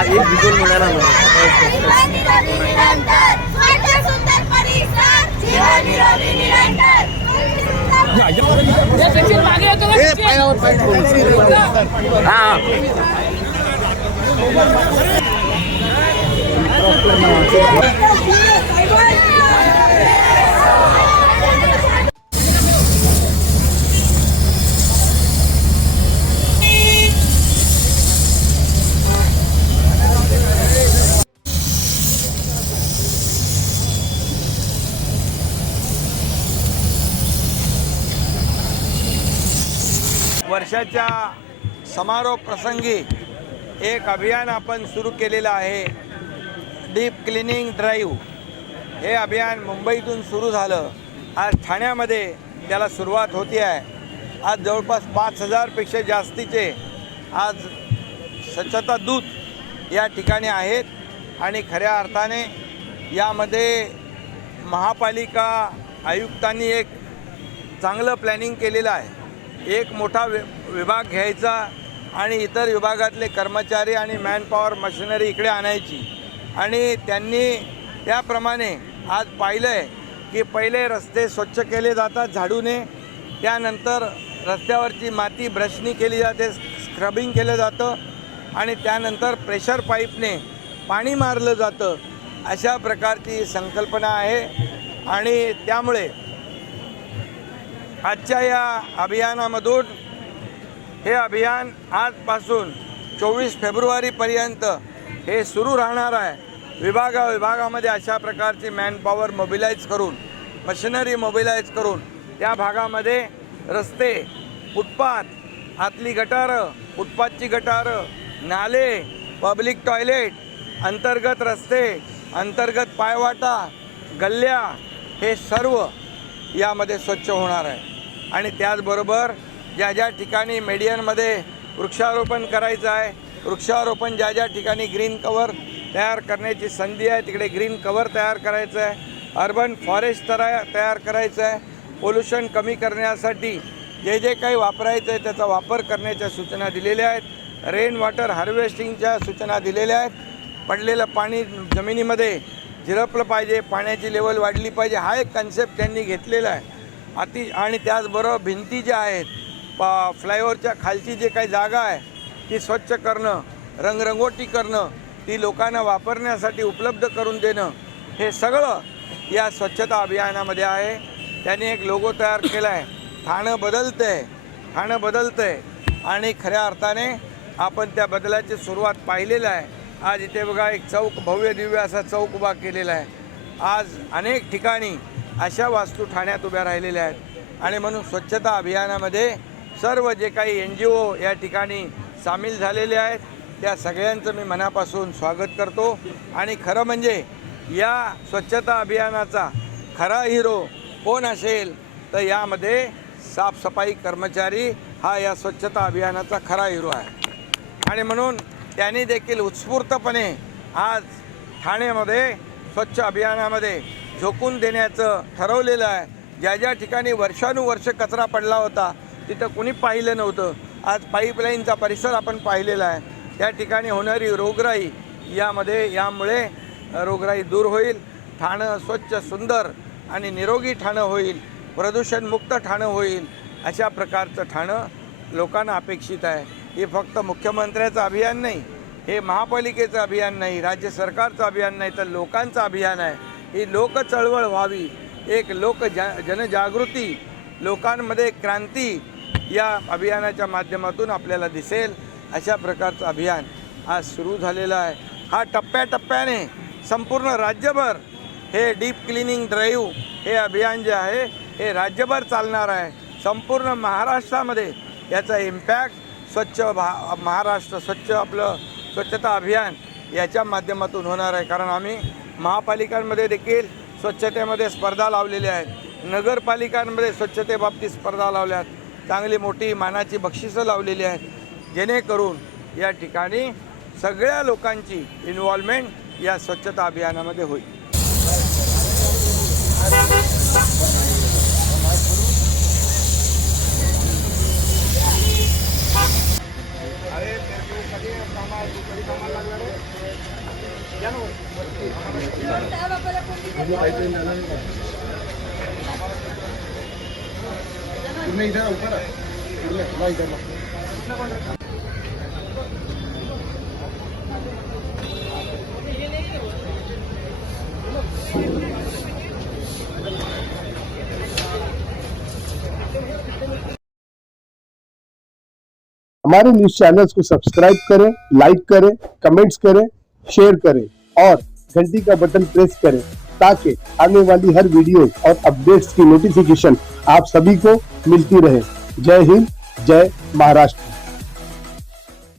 एक व्हिज्युअल मिळाला वर्षाच्या समारोप प्रसंगी एक अभियान आपण सुरू केलेलं आहे, डीप क्लिनिंग ड्राईव्ह. हे अभियान मुंबईतून सुरू झालं. आज ठाण्यामध्ये त्याला सुरुवात होती आहे. आज जवळपास 5,000पेक्षा जास्तीचे आज स्वच्छता दूत या ठिकाणी आहेत आणि खऱ्या अर्थाने यामध्ये महापालिका आयुक्तांनी एक चांगलं प्लॅनिंग केलेलं आहे. एक मोठा विभाग घ्यायचा आणि इतर विभागातले कर्मचारी आणि मॅनपॉवर मशिनरी इकडे आणायची आणि त्यांनी त्याप्रमाणे आज पाहिलं आहे की पहिले रस्ते स्वच्छ केले जातात झाडूने, त्यानंतर रस्त्यावरची माती ब्रशनी केली जाते, स्क्रबिंग केलं जातं आणि त्यानंतर प्रेशर पाईपने पाणी मारलं जातं. अशा प्रकारची संकल्पना आहे आणि त्यामुळे आजच्या या अभियानामधून हे अभियान आजपासून 24 फेब्रुवारीपर्यंत हे सुरू राहणार आहे. विभागामध्ये अशा प्रकारची मॅनपॉवर मोबिलाईज करून, मशिनरी मोबिलाईज करून त्या भागामध्ये रस्ते, फुटपाथ, आतली गटारं, फुटपाथची गटारं, नाले, पब्लिक टॉयलेट, अंतर्गत रस्ते, अंतर्गत पायवाटा, गल्ल्या हे सर्व यामध्ये स्वच्छ होणार आहे. आणि त्याचबरोबर ज्या ज्या ठिकाणी मेडियनमध्ये वृक्षारोपण करायचं आहे, वृक्षारोपण ज्या ज्या ठिकाणी ग्रीन कवर तयार करण्याची संधी आहे तिकडे ग्रीन कवर तयार करायचं आहे. अर्बन फॉरेस्ट तयार करायचं आहे. पोल्युशन कमी करण्यासाठी जे जे काही वापरायचं आहे त्याचा वापर करण्याच्या सूचना दिलेल्या आहेत. रेन वॉटर हार्वेस्टिंगच्या सूचना दिलेल्या आहेत. पडलेलं पाणी जमिनीमध्ये झिरपलं पाहिजे, पाण्याची लेवल वाढली पाहिजे, हा एक कन्सेप्ट त्यांनी घेतलेला आहे. आणि त्याचबरोबर भिंती ज्या आहेत, फ्लायओव्हरच्या खालची जे काही जागा आहे ती स्वच्छ करणं, रंगरंगोटी करणं, ती लोकांना वापरण्यासाठी उपलब्ध करून देणं, हे सगळं या स्वच्छता अभियानामध्ये आहे. त्यांनी एक लोगो तयार केला आहे, ठाणं बदलतं आहे आणि खऱ्या अर्थाने आपण त्या बदलाची सुरुवात पाहिलेलं आहे. आज इथे बघा एक चौक, भव्य दिव्य असा चौक उभा केलेला आहे. आज अनेक ठिकाणी अशा वास्तू ठाण्यात उभ्या राहिलेल्या आहेत आणि म्हणून स्वच्छता अभियानामध्ये सर्व जे काही NGO या ठिकाणी सामील झालेले आहेत त्या सगळ्यांचं मी मनापासून स्वागत करतो. आणि खरं म्हणजे या स्वच्छता अभियानाचा खरा हिरो कोण असेल तर यामध्ये साफसफाई कर्मचारी हा या स्वच्छता अभियानाचा खरा हिरो आहे. आणि म्हणून त्यांनी देखील उत्स्फूर्तपणे आज ठाण्यामध्ये स्वच्छ अभियानामध्ये झोकून देण्याचं ठरवलेलं आहे. ज्या ज्या ठिकाणी वर्षानुवर्ष कचरा पडला होता तिथं कुणी पाहिलं नव्हतं, आज पाईपलाईनचा परिसर आपण पाहिलेला आहे. त्या ठिकाणी होणारी रोगराई यामुळे रोगराई दूर होईल. ठाणं स्वच्छ, सुंदर आणि निरोगी ठाणं होईल, प्रदूषणमुक्त ठाणं होईल. अशा प्रकारचं ठाणं लोकांना अपेक्षित आहे. हे फक्त मुख्यमंत्र्याचं अभियान नाही, हे महापालिकेचं अभियान नाही, राज्य सरकारचं अभियान नाही, तर लोकांचं अभियान आहे. ही लोक चळवळ व्हावी, एक जनजागृती, लोकांमध्ये क्रांती या अभियानाच्या माध्यमातून आपल्याला दिसेल. अशा प्रकारचं अभियान आज सुरू झालेलं आहे. हा टप्प्याटप्प्याने संपूर्ण राज्यभर हे डीप क्लिनिंग ड्राईव्ह हे अभियान जे आहे हे राज्यभर चालणार आहे. संपूर्ण महाराष्ट्रामध्ये याचा इम्पॅक्ट स्वच्छ महाराष्ट्र, स्वच्छता अभियान याच्या माध्यमातून होणार आहे. कारण आम्ही महापालिकांमध्ये देखील स्वच्छतेमध्ये स्पर्धा लावलेल्या आहेत, नगरपालिकांमध्ये स्वच्छतेबाबतीत स्पर्धा लावल्या आहेत, चांगली मोठी मानाची बक्षिसं लावलेली आहेत, जेणेकरून या ठिकाणी सगळ्या लोकांची इन्व्हॉल्वमेंट या स्वच्छता अभियानामध्ये होईल. अरे इधर ऊपर इधर हमारे न्यूज चैनल्स को सब्सक्राइब करें, लाइक करें, कमेंट्स करें, शेयर करें और घंटी का बटन प्रेस करें ताकि आने वाली हर वीडियो और अपडेट्स की नोटिफिकेशन आप सभी को मिलती रहे। जय हिंद, जय महाराष्ट्र।